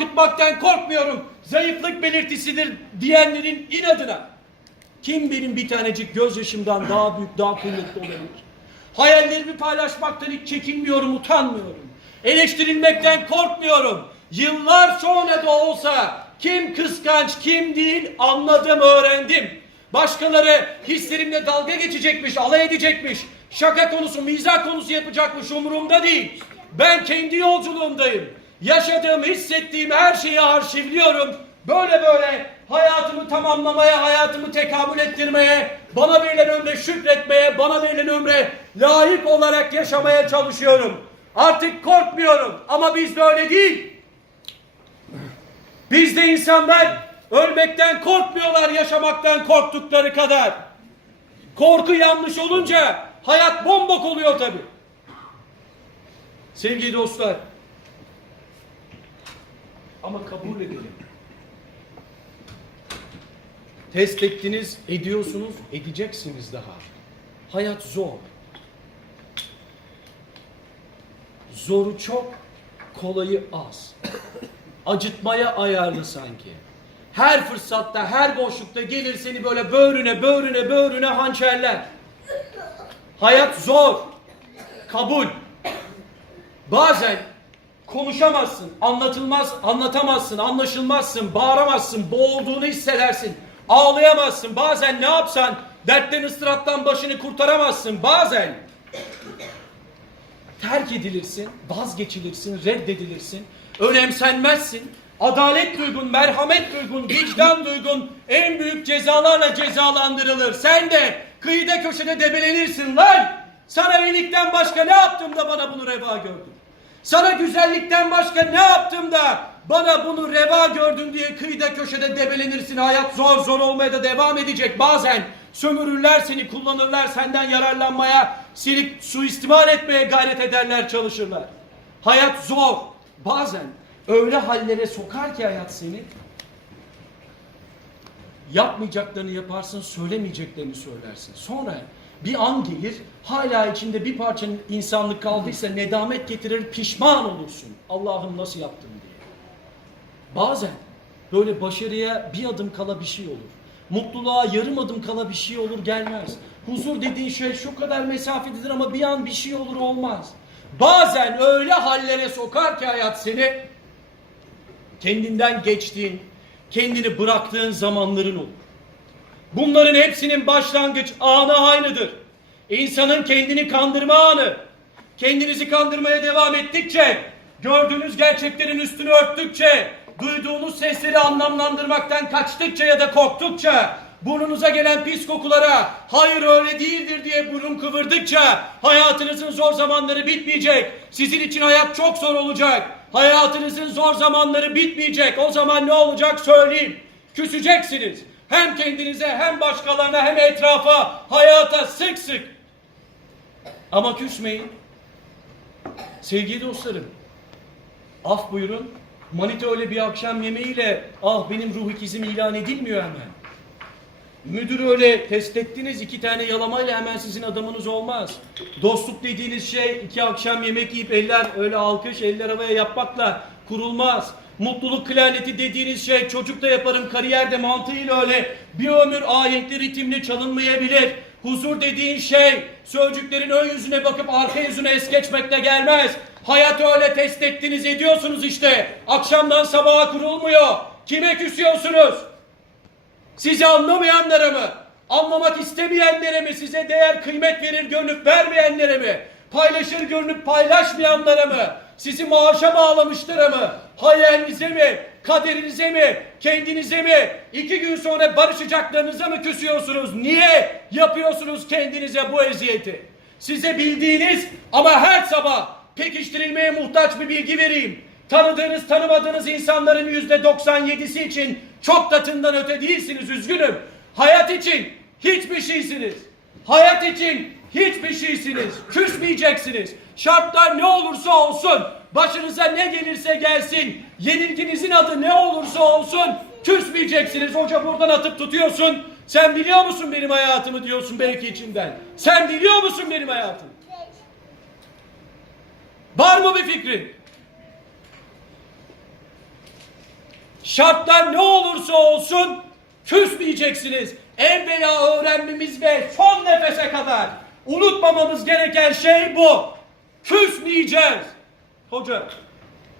Akıtmaktan korkmuyorum. Zayıflık belirtisidir diyenlerin inadına. Kim benim bir tanecik gözyaşımdan daha büyük, daha kıymetli olabilir? Hayallerimi paylaşmaktan hiç çekinmiyorum, utanmıyorum. Eleştirilmekten korkmuyorum. Yıllar sonra da olsa kim kıskanç, kim değil anladım, öğrendim. Başkaları hislerimle dalga geçecekmiş, alay edecekmiş. Şaka konusu, mizah konusu yapacakmış umurumda değil. Ben kendi yolculuğumdayım. Yaşadığım, hissettiğim her şeyi arşivliyorum. Böyle böyle hayatımı tamamlamaya, hayatımı tekamül ettirmeye, bana verilen ömre şükretmeye, bana verilen ömre layık olarak yaşamaya çalışıyorum. Artık korkmuyorum ama biz de öyle değil. Bizde insanlar ölmekten korkmuyorlar yaşamaktan korktukları kadar. Korku yanlış olunca hayat bombok oluyor tabi. Sevgili dostlar. Ama kabul edelim. Test ettiniz, ediyorsunuz, edeceksiniz daha. Hayat zor. Zoru çok, kolayı az. Acıtmaya ayarlı sanki. Her fırsatta, her boşlukta gelir seni böyle böğrüne, böğrüne, böğrüne hançerler. Hayat zor. Kabul. Bazen konuşamazsın, anlatılmaz, anlatamazsın, anlaşılmazsın, bağıramazsın, boğulduğunu hissedersin, ağlayamazsın. Bazen ne yapsan dertten ıstıraptan başını kurtaramazsın. Bazen terk edilirsin, vazgeçilirsin, reddedilirsin, önemsenmezsin. Adalet duygun, merhamet duygun, vicdan duygun en büyük cezalarla cezalandırılır. Sen de kıyıda köşede debelenirsin lan. Sana iyilikten başka ne yaptım da bana bunu reva gördün? Sana güzellikten başka ne yaptım da bana bunu reva gördün diye kıyıda köşede debelenirsin. Hayat zor zor olmaya da devam edecek. Bazen sömürürler seni, kullanırlar senden yararlanmaya, seni suistimal etmeye gayret ederler, çalışırlar. Hayat zor. Bazen öyle hallere sokar ki hayat seni. Yapmayacaklarını yaparsın, söylemeyeceklerini söylersin. Sonra bir an gelir, hala içinde bir parça insanlık kaldıysa nedamet getirir, pişman olursun. Allah'ım nasıl yaptım diye. Bazen böyle başarıya bir adım kala bir şey olur. Mutluluğa yarım adım kala bir şey olur gelmez. Huzur dediğin şey şu kadar mesafededir ama bir an bir şey olur olmaz. Bazen öyle hallere sokar ki hayat seni kendinden geçtiğin, kendini bıraktığın zamanların olur. Bunların hepsinin başlangıç anı aynıdır. İnsanın kendini kandırma anı. Kendinizi kandırmaya devam ettikçe, gördüğünüz gerçeklerin üstünü örttükçe, duyduğunuz sesleri anlamlandırmaktan kaçtıkça ya da korktukça, burnunuza gelen pis kokulara hayır öyle değildir diye burun kıvırdıkça hayatınızın zor zamanları bitmeyecek. Sizin için hayat çok zor olacak. Hayatınızın zor zamanları bitmeyecek. O zaman ne olacak söyleyeyim. Küseceksiniz. Hem kendinize hem başkalarına hem etrafa, hayata sık sık. Ama küsmeyin. Sevgili dostlarım, af buyurun. Manita öyle bir akşam yemeğiyle ah benim ruh ikizim ilan edilmiyor hemen. Müdür öyle test ettiniz iki tane yalamayla hemen sizin adamınız olmaz. Dostluk dediğiniz şey iki akşam yemek yiyip eller öyle alkış eller havaya yapmakla kurulmaz. Mutluluk klarneti dediğiniz şey çocuk da yaparım kariyerde mantığıyla öyle bir ömür ahenkli ritimli çalınmayabilir. Huzur dediğin şey sözcüklerin ön yüzüne bakıp arka yüzüne es geçmekle gelmez. Hayat öyle test ettiniz ediyorsunuz işte. Akşamdan sabaha kurulmuyor. Kime küsüyorsunuz? Sizi anlamayanlara mı? Anlamak istemeyenlere mi? Size değer kıymet verir görünüp vermeyenlere mi? Paylaşır görünüp paylaşmayanlara mı? Sizi maaşa bağlamışlara mı? Hayalinize mi? Kaderinize mi? Kendinize mi? İki gün sonra barışacaklarınıza mı küsüyorsunuz? Niye yapıyorsunuz kendinize bu eziyeti? Size bildiğiniz ama her sabah pekiştirilmeye muhtaç bir bilgi vereyim. Tanıdığınız tanımadığınız insanların yüzde 97'si için çok katından öte değilsiniz üzgünüm. Hayat için hiçbir şeysiniz. Hayat için hiçbir şeysiniz. Küsmeyeceksiniz. Şartlar ne olursa olsun, başınıza ne gelirse gelsin, yenilginizin adı ne olursa olsun küsmeyeceksiniz. Hoca buradan atıp tutuyorsun. Sen biliyor musun benim hayatımı diyorsun belki içinden. Sen biliyor musun benim hayatımı? Var mı bir fikrin? Şartlar ne olursa olsun küsmeyeceksiniz. Evvela öğrenmemiz ve son nefese kadar unutmamamız gereken şey bu. Küsmeyeceğiz. Hoca